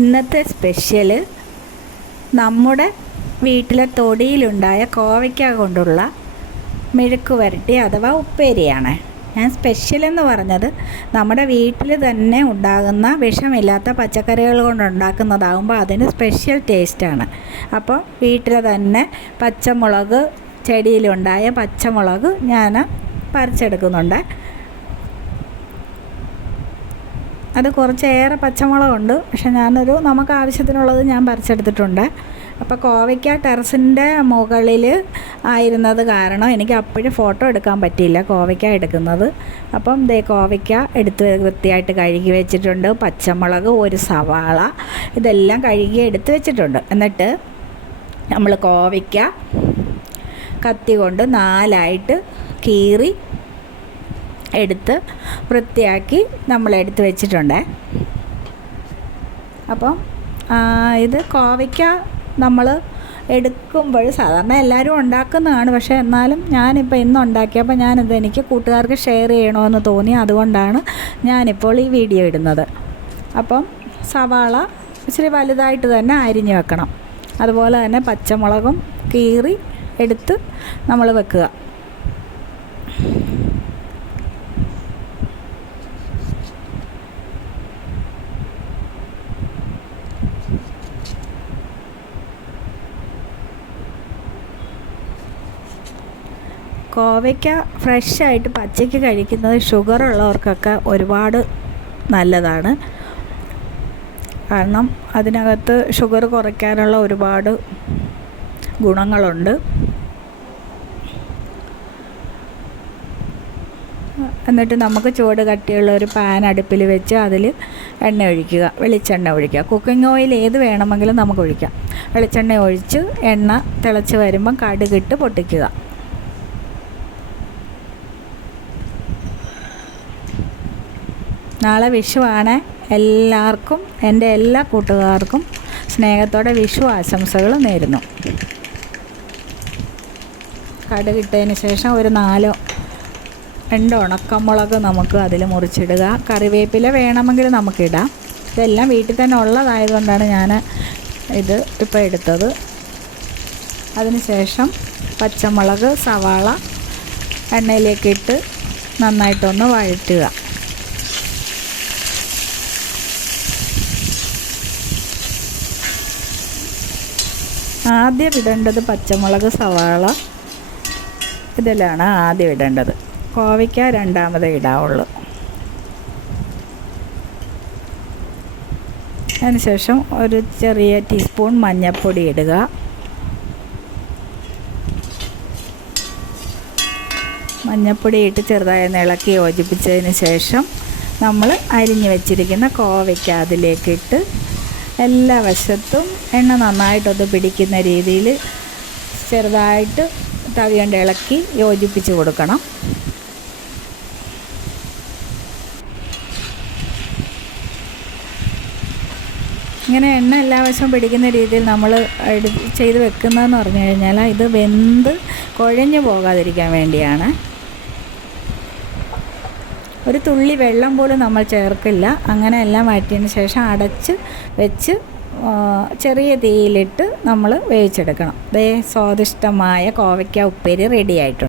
ഇന്നത്തെ സ്പെഷ്യൽ നമ്മുടെ വീട്ടിലെ തൊടിയിലുണ്ടായ കോവയ്ക്ക കൊണ്ടുള്ള മെഴുക്ക് വരട്ടി അഥവാ ഉപ്പേരിയാണ്. ഞാൻ സ്പെഷ്യൽ എന്ന് പറഞ്ഞത് നമ്മുടെ വീട്ടിൽ തന്നെ ഉണ്ടാകുന്ന വിഷമില്ലാത്ത പച്ചക്കറികൾ കൊണ്ടുണ്ടാക്കുന്നതാകുമ്പോൾ അതിന് സ്പെഷ്യൽ ടേസ്റ്റാണ്. അപ്പോൾ വീട്ടിൽ തന്നെ പച്ചമുളക്, ചെടിയിലുണ്ടായ പച്ചമുളക് ഞാൻ പറിച്ചെടുക്കുന്നുണ്ട്. അത് കുറച്ചേറെ പച്ചമുളകുണ്ട്, പക്ഷെ നമുക്ക് ആവശ്യത്തിനുള്ളത് ഞാൻ പറിച്ചെടുത്തിട്ടുണ്ട്. അപ്പോൾ കോവയ്ക്ക ടെറസിൻ്റെ മുകളിൽ ആയിരുന്നത് കാരണം എനിക്ക് അപ്പോഴും ഫോട്ടോ എടുക്കാൻ പറ്റിയില്ല കോവയ്ക്ക എടുക്കുന്നത്. അപ്പം കോവയ്ക്ക എടുത്ത് വൃത്തിയായിട്ട് കഴുകി വെച്ചിട്ടുണ്ട്. പച്ചമുളക്, ഒരു സവാള, ഇതെല്ലാം കഴുകി എടുത്ത് വെച്ചിട്ടുണ്ട്. എന്നിട്ട് നമ്മൾ കോവയ്ക്ക കത്തി കൊണ്ട് 4ആയിട്ട് കീറി എടുത്ത് വൃത്തിയാക്കി നമ്മളെടുത്ത് വെച്ചിട്ടുണ്ട്. അപ്പം ഇത് കോവയ്ക്ക നമ്മൾ എടുക്കുമ്പോൾ സാധാരണ എല്ലാവരും ഉണ്ടാക്കുന്നതാണ്, പക്ഷേ എന്നാലും ഞാനിപ്പോൾ ഇന്ന് ഉണ്ടാക്കിയപ്പോൾ എനിക്ക് കൂട്ടുകാർക്ക് ഷെയർ ചെയ്യണമെന്ന് തോന്നി. അതുകൊണ്ടാണ് ഞാനിപ്പോൾ ഈ വീഡിയോ ഇടുന്നത്. അപ്പം സവാള ഇച്ചിരി വലുതായിട്ട് തന്നെ അരിഞ്ഞ് വെക്കണം. അതുപോലെ തന്നെ പച്ചമുളകും കീറി എടുത്ത് നമ്മൾ വെക്കുക. കോവയ്ക്ക ഫ്രഷായിട്ട് പച്ചയ്ക്ക് കഴിക്കുന്നത് ഷുഗറുള്ളവർക്കൊക്കെ ഒരുപാട് നല്ലതാണ്. കാരണം അതിനകത്ത് ഷുഗർ കുറയ്ക്കാനുള്ള ഒരുപാട് ഗുണങ്ങളുണ്ട്. എന്നിട്ട് നമുക്ക് ചൂട് കട്ടിയുള്ള ഒരു പാൻ അടുപ്പിൽ വെച്ച് അതിൽ എണ്ണ ഒഴിക്കുക, വെളിച്ചെണ്ണ ഒഴിക്കുക. കുക്കിംഗ് ഓയിൽ ഏത് വേണമെങ്കിലും നമുക്ക് ഒഴിക്കാം. വെളിച്ചെണ്ണ ഒഴിച്ച് എണ്ണ തിളച്ച് വരുമ്പം കടുകിട്ട് പൊട്ടിക്കുക. നാളെ വിഷുവാണ്. എല്ലാവർക്കും, എൻ്റെ എല്ലാ കൂട്ടുകാർക്കും സ്നേഹത്തോടെ വിഷു ആശംസകൾ നേരുന്നു. കടുകിട്ടതിന് ശേഷം ഒരു 2 ഉണക്കമുളക് നമുക്ക് അതിൽ മുറിച്ചിടുക. കറിവേപ്പില വേണമെങ്കിൽ നമുക്കിടാം. ഇതെല്ലാം വീട്ടിൽ തന്നെ ഉള്ളതായതുകൊണ്ടാണ് ഞാൻ ഇത് ഇപ്പോൾ എടുത്തത്. അതിനുശേഷം പച്ചമുളക്, സവാള എണ്ണയിലേക്കിട്ട് നന്നായിട്ടൊന്ന് വഴറ്റുക. ആദ്യം ഇടേണ്ടത് പച്ചമുളക്, സവാള ഇതിലാണ് ആദ്യം ഇടേണ്ടത്. കോവയ്ക്ക രണ്ടാമത് ഇടാവുള്ളൂ. അതിനുശേഷം ഒരു ചെറിയ ടീസ്പൂൺ മഞ്ഞൾപ്പൊടി ഇടുക. മഞ്ഞൾപ്പൊടി ഇട്ട് ചെറുതായി ഇളക്കി യോജിപ്പിച്ചതിന് ശേഷം നമ്മൾ അരിഞ്ഞു വെച്ചിരിക്കുന്ന കോവയ്ക്ക അതിലേക്കിട്ട് എല്ലാ വശത്തും എണ്ണ നന്നായിട്ടൊന്ന് പിടിക്കുന്ന രീതിയിൽ ചെറുതായിട്ട് തവി കൊണ്ട് ഇളക്കി യോജിപ്പിച്ച് കൊടുക്കണം. ഇങ്ങനെ എണ്ണ എല്ലാ വശവും പിടിക്കുന്ന രീതിയിൽ നമ്മൾ ചെയ്ത് വെക്കുന്നതെന്ന് പറഞ്ഞു കഴിഞ്ഞാൽ ഇത് വെന്ത് കുഴഞ്ഞു പോകാതിരിക്കാൻ വേണ്ടിയാണ്. ഒരു തുള്ളി വെള്ളം പോലും നമ്മൾ ചേർക്കില്ല. അങ്ങനെ എല്ലാം വഴറ്റിയതിന് ശേഷം അടച്ച് വെച്ച് ചെറിയ തീയിലിട്ട് നമ്മൾ വേവിച്ചെടുക്കണം. സ്വാദിഷ്ടമായ കോവയ്ക്ക ഉപ്പേരി റെഡി ആയിട്ടുണ്ട്.